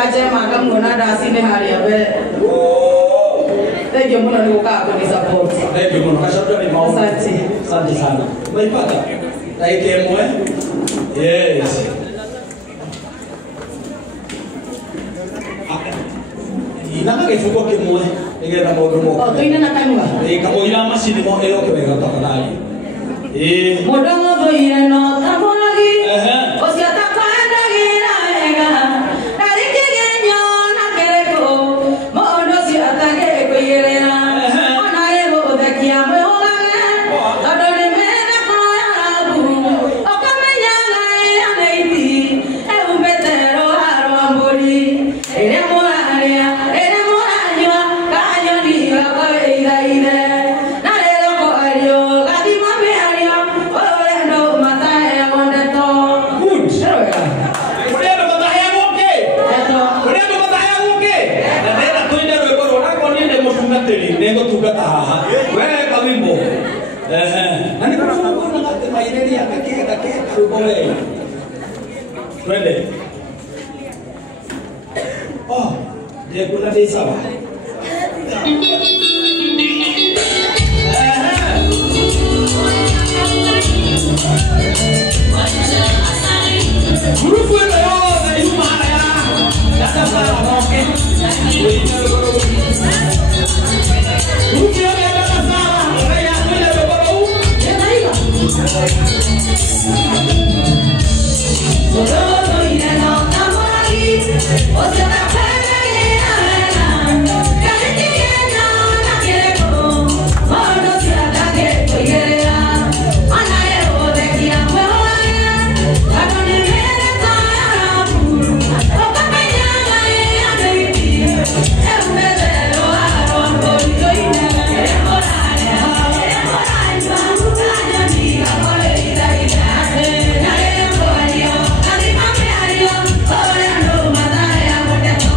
kaje makam guna dasi ne hari abe. Thank you muna ni uka ni support. Thank you muna kasabda ni mau. Asante sana. Umeipata? Like mwe? Yes. Inaka kifuko kimwe nigenda maundu mo. Oh, tuina nakanwa. Kamoira macini mo ero kibega tafadhali. Mundu ngothoire no kamwagi. Ucio takwenda gira wega. Ndarikigenyo na kiriko. Mundu ucio atagire kuigirira. Ona ero uthekia mwihurage. Tondu ni mena kuoya rabu. Ukamenya ngai aneiti. Eumbite rũa rwa mbũri. Ĩrĩa mũraria, ĩrĩa mũranyua. Kanyoni gakwa ĩiraire. Na rĩrĩa kwario gathima mĩario. Ũrendo matahea wondeto. Urendo matahea gũkĩ? Urendo matahea gũkĩ? Na ndĩrenda tũine rwĩmbo rũragwo niĩ ndĩ mũtungatĩri nĩngũtungata haha. Wega wimbo. Na nĩ kũrũmagũnaga atĩ mairĩria gakĩenda rwĩmbo wega. Twende. Oh, dia kuna desa sawa. Grupo ele roda e uma área. Dá para oke. Grupo ele dá para sala. Raya kuila beboro. Solo ina no tamari. Ojo na pena gira wega. Ndarikigenyo na kiriko. Mundu ucio atagire kuigirira. Ona ero uthekia mwihurage. Tondu ni mena kuoya rabu. Ukamenya ngai aneiti. Eumbite rũa rwa mbũri. Ĩrĩa mũraria, ĩrĩa mũranyua. Kanyoni gakwa ĩiraire. Na rĩrĩa kwario gathima mĩario. Ũrĩa andũ matahea wondeto.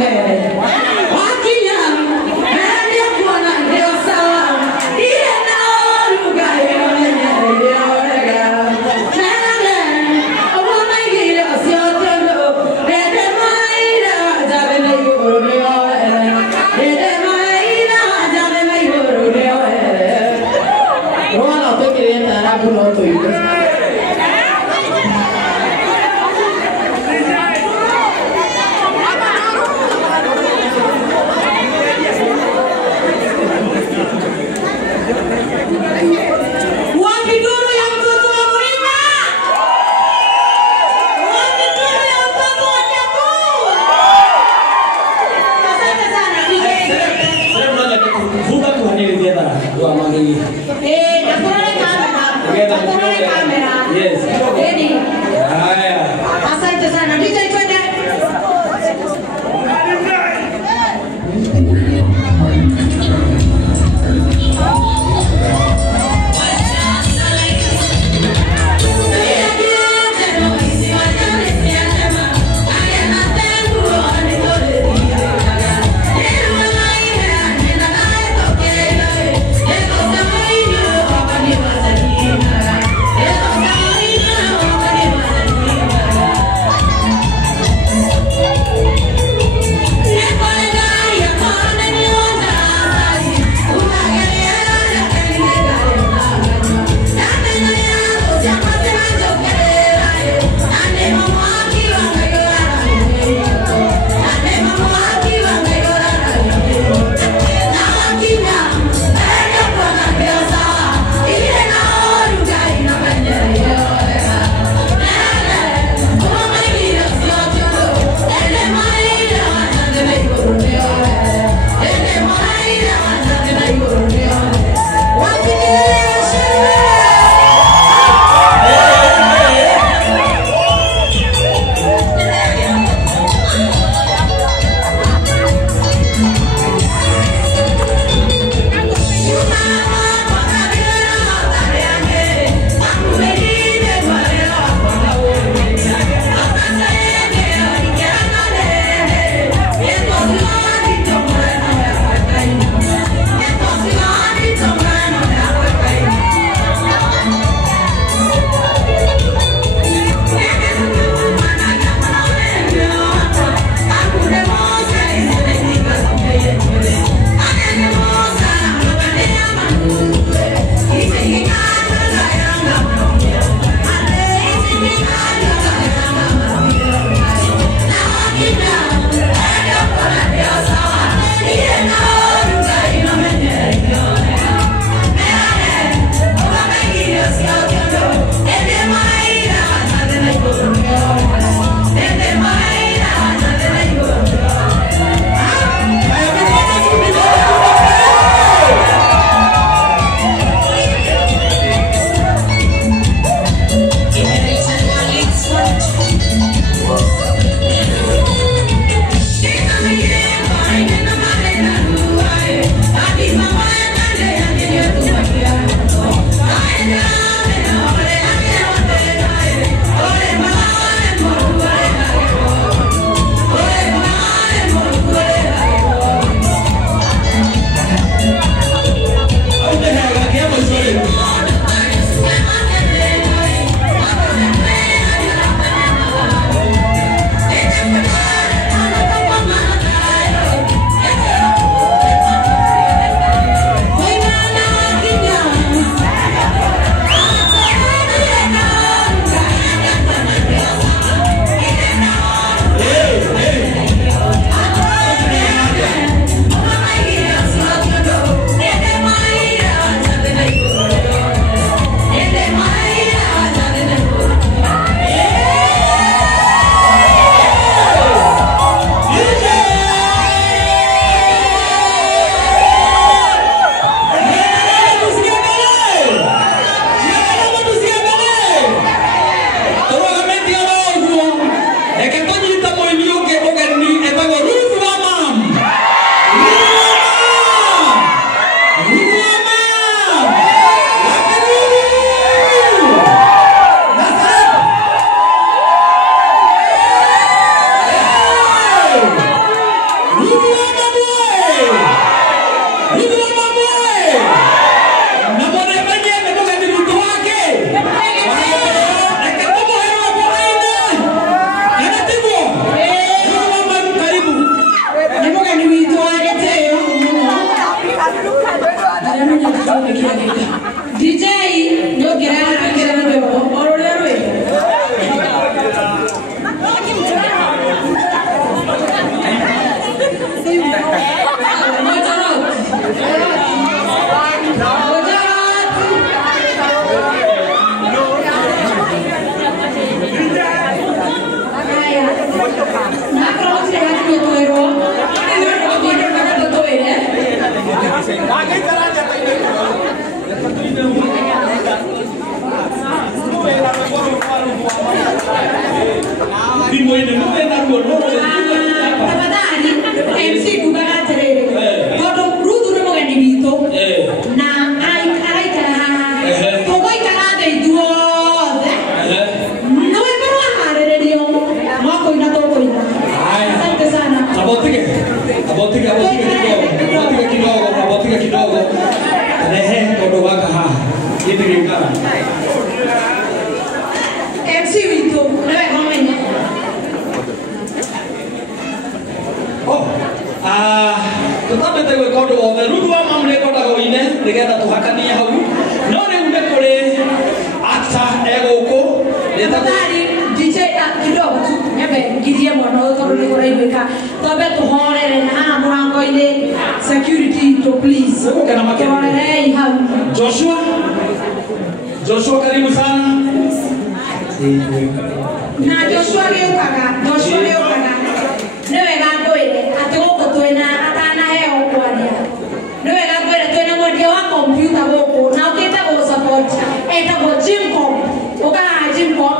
Yeah. kidogo. Rehe ndo waka ha. Hivi ngara. MC Wito, wewe kama nini? Tutabete gwekondo othe rudu wa mamle kodaga ine nigetha tuhakanie hau no ni unde kuri actor egoko Tafadhali DJ kidogo tu nyambe ngirie mwana ũyũ tondũ nĩ kũraiguĩka twambe tũhorere na haha mũrango-inĩ security to please tũhorerei hau Joshua karibu sana na Joshua gĩũkaga nĩ wega ngwĩre atĩ gũkũ twĩna atanaheo kwaria nĩ wega ngwĩre twĩna mwendia wa kompyuta gũkũ na ũkĩte gũ-support etagwo Jimcom ũkahaha Jimcom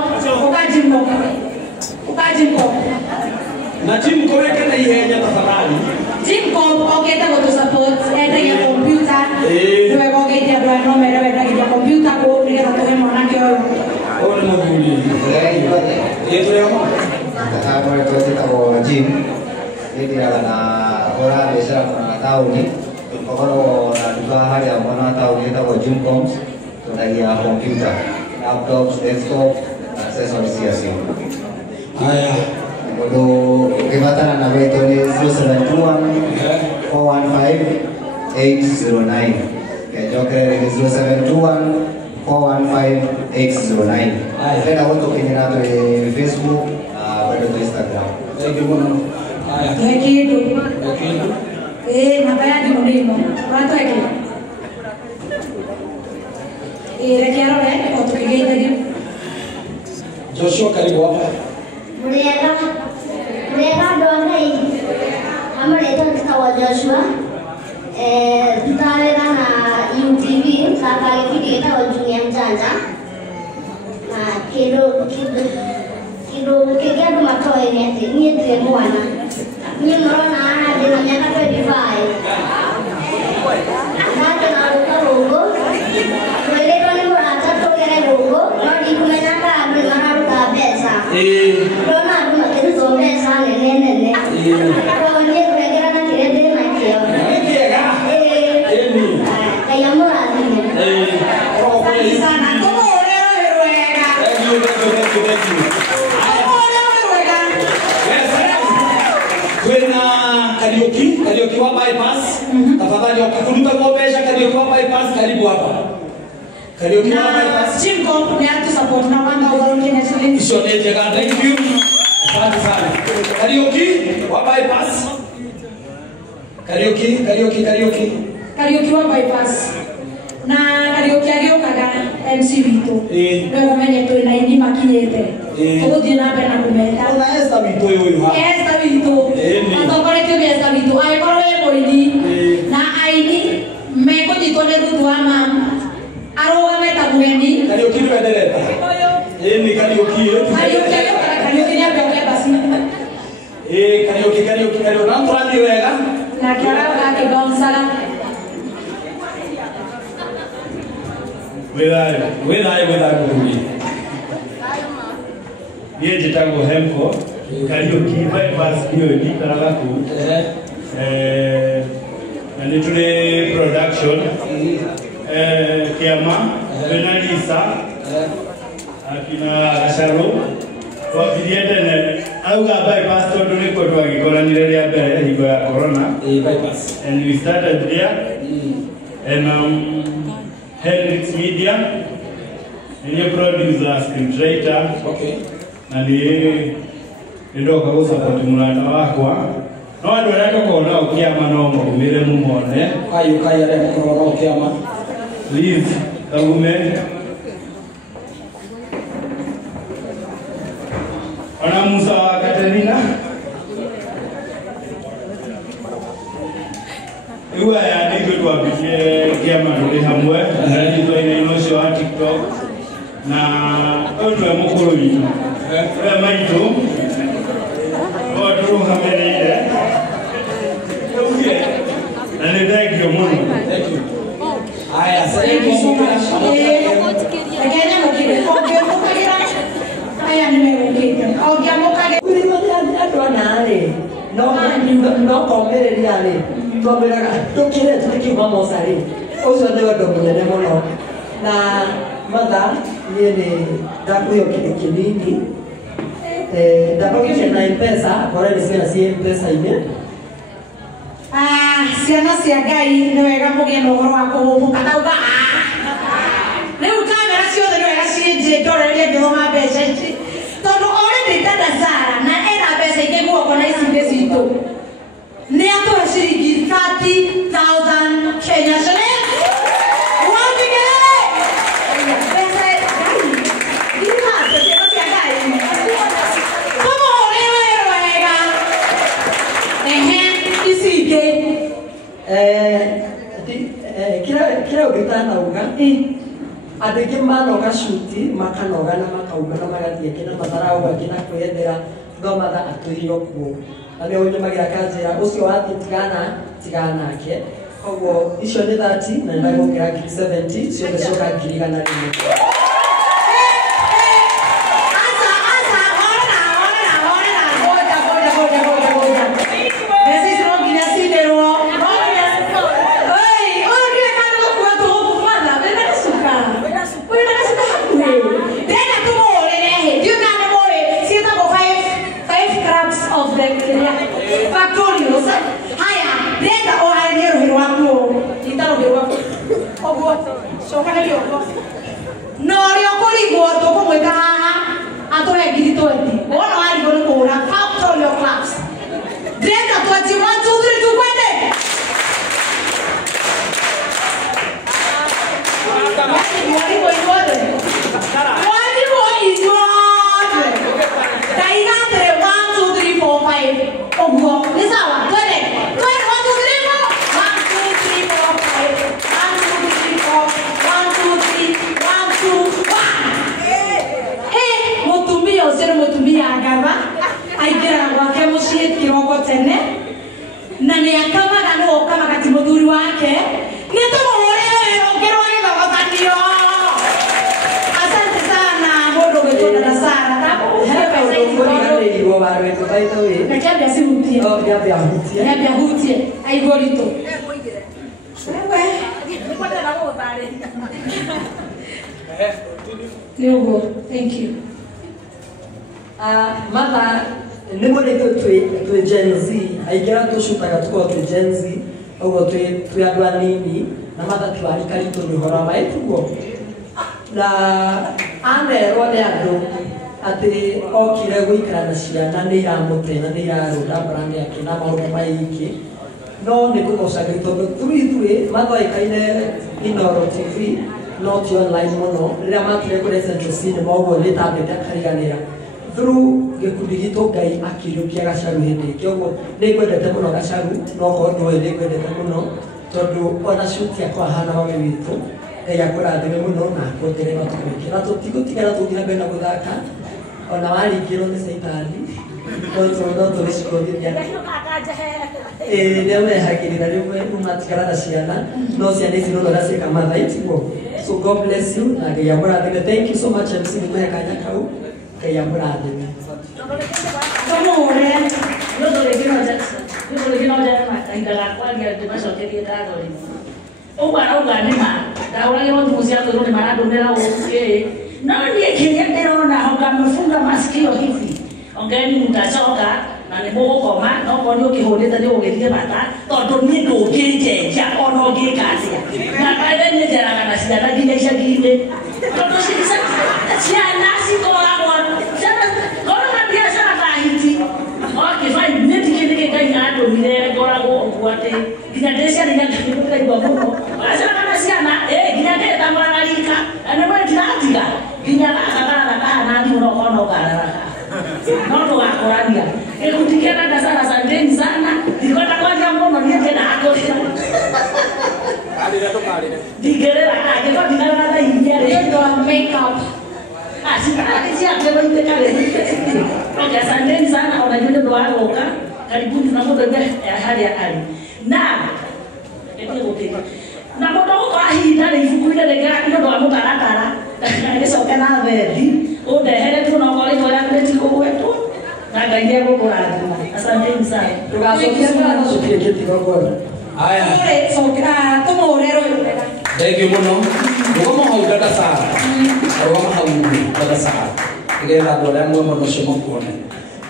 na Jimcom ekena ihenya tafadhali Jimcom ũkĩte gũtũ-support endagia kompyuta nĩ wega ũgeithia andũ aya no mere wendagia kompyuta kũ nĩgetha tũhe mwanake ũyũ Ora mũthuri twetagwo Jim nĩndĩraga na hũra biacara na taũni tũkoragwo na nduka harĩa mwena wa taũni ĩtagwo Jimcoms twendagia computer, laptops, desktop na accessories cia simu. Haya mũndũ ũkĩbatara na wetũ nĩ 0721 415 809 kenjokerere nĩ 0721 415 809 Tena gũtũkinyĩra twĩ Facebook na bado twĩ Instagram. Kindu namba ya thimũ nĩ ĩno ũratwekĩra reke arore o tũkĩgeithagia Joshua karibu hapa Muriega andũ a Ngai amarĩtwo njĩtagwo Joshua tũtarĩra na UTV thaka gĩbindi gĩtagwo Junior Mjanja na kĩndũ kĩngĩ andũ matoĩ nĩ atĩ niĩ ndirĩ mwana niĩ mũrona haha ndĩna mĩaka 25 ndakĩra rũka rũngũ twĩrĩtwo nĩ mũrata tũgere rũngũ no ndikumenya kana andũ nĩ mararuta mbeca ndona andũ makĩrutwo mbeca nene tondũ niĩ ngwengera na kĩrĩa ndĩ nakĩo Ngai amũrathime sana tũmũhũrĩre wega Kwena Kariuki wa bypass tafadhali ukakuruta ngobesha Kariuki wa bypass karibu hapa Kariuki wa bypass Jimcom nĩ atũ-support na 1000 Kenya shillings icio nĩ njega thank you asante sana Kariuki wa bypass Kariuki wa bypass na Kariuki agĩũkaga MC Witũ nĩ ũmenye twĩna ini makinyĩte tũgũthiĩ na mbere na kũmeta ona Esther Witũ ũyũ ha Esther Witũ atongoretio nĩ Esther Witũ agĩkorwo wĩ mũini na aini mekũnyitwo nĩ thuthu wa mama arũgame ta mũgeni Kariuki nĩ wendereta nĩ Kariuki agĩũkaga Kariuki nĩ ambĩoke basi Kariuki na tũrathiĩ wega na kĩaraga akĩbouncaga Wĩthaĩ mũthuri niĩ njĩtagwo Hemko Kariuki bypass nĩyo ndikaraga kũu na nĩ tũrĩ production kĩama twĩna Lisa akina Gacarũ twambirie tene auga bypass tondũ nĩkuo twagĩkoranire rĩa mbere hingo ya corona and we started there and Hendrix Media, and your producer, screenwriter, na ndoka gũsupport mũrata wakwa no andũ arĩa tũkorwo nao kĩama no maumĩre mũmone arĩa tũkorwo nao kĩama Liz Kagume ona Musa wa Katerina rĩu aya nĩ ithuĩ twambirie kĩama tũrĩ hamwe twaina-inĩ ũcio wa TikTok na ũyũ nĩwe mũkũrũ witũ we maitũ o tũrũgamĩrĩire na nĩ thengio mũno Aya Thank you so much. Again, I'm okay. Aya nimegukite. Ongeamũkage. Andũ anarĩ no no komereria ri twameraga tukire tukiuma mosari ucio ndio ndo munene muno na matha ni ndakuyo kinini ndakuyo na M-Pesa kora ni ciana cia M-Pesa ine ciana cia Ngai ni wega mugie na uhoro wa kuhumuka nauga riu kamera ciothe ni wega cienje ndorerie ngithoma mbeca ici tondu already Tandazara na era mbeca ingĩ guoko na ici nĩ citũ nĩ atũhe ciringi 30,000 Kenya shillings kira ugitana uga andå ingä manoga cuti makanoga na makauma na magathiä kä na matharau angä na kwendera no matha atå irio kuo na nä å nyå magä ra kanjä ra å cio wathiä tiganake koguo icio nä 30 na nä gå kä ra 70 ciothe cioka 100 Thank you. Mother, nĩmũrĩtwo twĩ Gen Z aingĩra tũcutaga tukorwo twĩ Gen Z ũguo twĩ andũ anini na matha twarikaritũ nĩ ũhoro wa maĩtuguo na anerwo nĩ andũ atĩ okire gũikara na ciana nĩ iramũte na nĩ irarũra brand yake na maũndũ maingĩ no nĩ kũgocagĩria tondũ ithuĩ mathoĩkaine Inooro TV no ti online mũno rĩrĩa matire kũrĩa Central Cinema ũguo nĩ tambĩte akariganĩra through gĩkundi gitũ Ngai akĩiyũkia gacaru hĩndĩ ĩngĩ ũguo nĩ ngwendete mũno gacaru no korwo ndũĩ nĩ ngwendete mũno tondũ ona cuti akwa hana mami witũ Ngai akũrathime mũno na akũongerere matukũ maingĩ na tũtigũtigana tũthiĩ mbere na gũthaka ona waringĩrwo nĩ caitani no tũrĩcikothithia nĩo mehagĩrĩra rĩmwe matigana na ciana no ciana ici no ũrĩa ciĩka matha itiguo so God bless you na Ngai amũrathime. Thank you so much MC nĩ kũhe kanya kau Ngai amũrathime. Ongeni mtachoka na ni mugo koma no koni ukihundite ni ugithie bata tondu ni ndungĩnjenja ona ũngĩkatia na kaire nĩ njeraga na ciana nginya icagi-inĩ tondu ciana cikoragwo korona biacara ta hiti okay fine nĩ tikĩndĩ Ngai andũmire ngoragwo ũguo atĩ nginya ndĩciarĩire ngaigua mũno acaraga na ciana nginya ndĩtamũraga rika na nĩmwe ndiratiga nginya gakagara kahana thimũ no korwo no kararaka no tũgakorania gĩkundi kĩa Tandazara asanteni sana ndikwenda kwaria mũno niĩ ndĩna akũrĩra ndingĩrĩra angĩkorwo ndigana na iria rĩ makeup okay, asanteni sana ona inyuĩ nĩ ũndũ wa gũka karibuni na mũndũ harĩa arĩ na na mũndũ gũkora hinda rĩ ibuku-inĩ rĩngĩ nĩ ũndũ wa mũtaratara gĩcoke na thendi ũndehere tu no korwo rĩtwa rĩaku rĩtigũgwetwo na Na Ngai nĩegũkũrathima. Asanteni sana. Tugacokia sana cukire kĩtigo gora. Aya. Tumũhũre rũĩ wega. Thank you muno. Rũgama hau dada Sara. Rũgama hau dada Sara. Nĩgetha andũ arĩa mwĩ mũno ũcio makuone.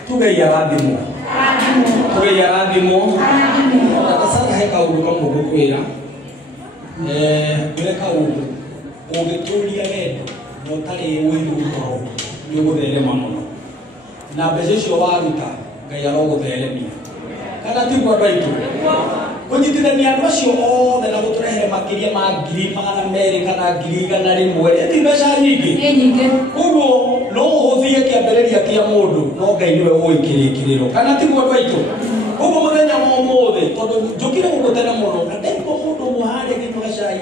Tuge irathimo. Tuge irathimo. Dada Sara he kaũndũ kamwe ngũkwĩra. Gwĩka kaũndũ ũngĩtũria wendo na ũtarĩ wĩiru toro nĩũgũtherema mũno. Na mbeca icio waruta Ngai arogũtheremia. Kana tiguo andũ aitũ. Kũnyitithania andũ acio othe na gũtũrehere makĩria ma 200 kana 100 ti mbeca nyingĩ. Ũguo no ũhũthie kĩambĩrĩria kĩa mũndũ no Ngai nĩwe ũĩ kĩrĩkĩrĩro. Kana tiguo andũ aitũ. Ũguo mũthenya wa ũmũthĩ tondũ njũkire gũgũtena mũno na ndĩko mũndũ mũharĩ gĩtũ gacai.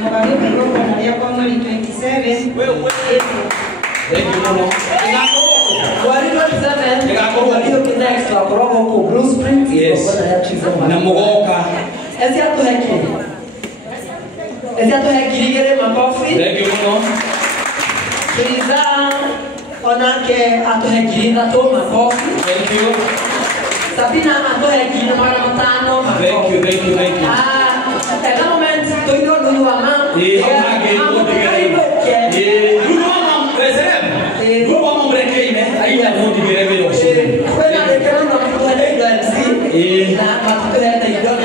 Mwagario kidogo na leo kwa mwezi 27. Thank you muno. Next wakorogo Blue Springs. Yes. Na mugoka. Ese atuhekirigere makofi. Thank you muno. Tuliza onake atuhekiri ithatũ makofi. Thank you. Sabina atuhekiri 500 makofi. Thank you. At the moment, tuido nunu wa mama. Kwena dekero na kutuhele idansi. Na matutuhele idansi.